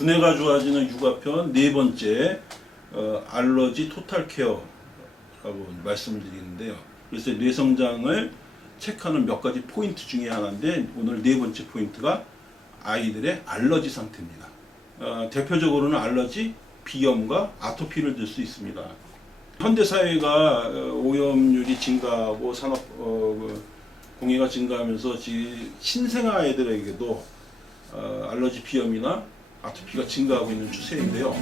두뇌가 좋아지는 육아편 네 번째 어, 알러지 토탈 케어라고 말씀을 드리는데요. 그래서 뇌 성장을 체크하는 몇 가지 포인트 중에 하나인데 오늘 네 번째 포인트가 아이들의 알러지 상태입니다. 어, 대표적으로는 알러지, 비염과 아토피를 들 수 있습니다. 현대 사회가 어, 오염률이 증가하고 산업 어, 그 공해가 증가하면서 지- 신생아 아이들에게도 어, 알러지 비염이나 아토피가 증가하고 있는 추세인데요.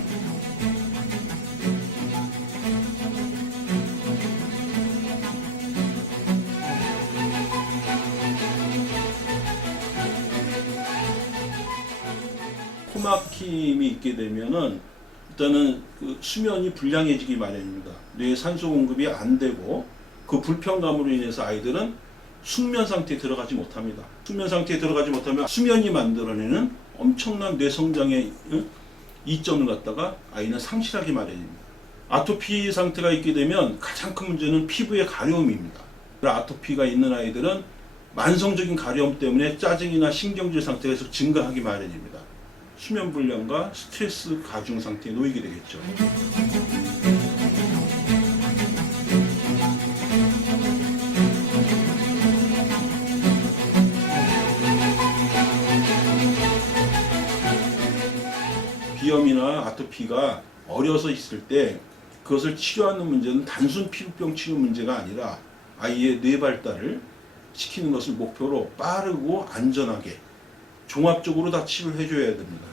코막힘이 있게 되면은 일단은 그 수면이 불량해지기 마련입니다. 뇌에 산소 공급이 안 되고 그 불편감으로 인해서 아이들은 숙면 상태에 들어가지 못합니다. 숙면 상태에 들어가지 못하면 수면이 만들어내는 엄청난 뇌 성장의 응? 이점을 갖다가 아이는 상실하기 마련입니다. 아토피 상태가 있게 되면 가장 큰 문제는 피부의 가려움입니다. 아토피가 있는 아이들은 만성적인 가려움 때문에 짜증이나 신경질 상태가 계속 증가하기 마련입니다. 수면 불량과 스트레스 가중 상태에 놓이게 되겠죠. 비염이나 아토피가 어려서 있을 때 그것을 치료하는 문제는 단순 피부병 치료 문제가 아니라 아이의 뇌 발달을 시키는 것을 목표로 빠르고 안전하게 종합적으로 다 치료를 해줘야 됩니다.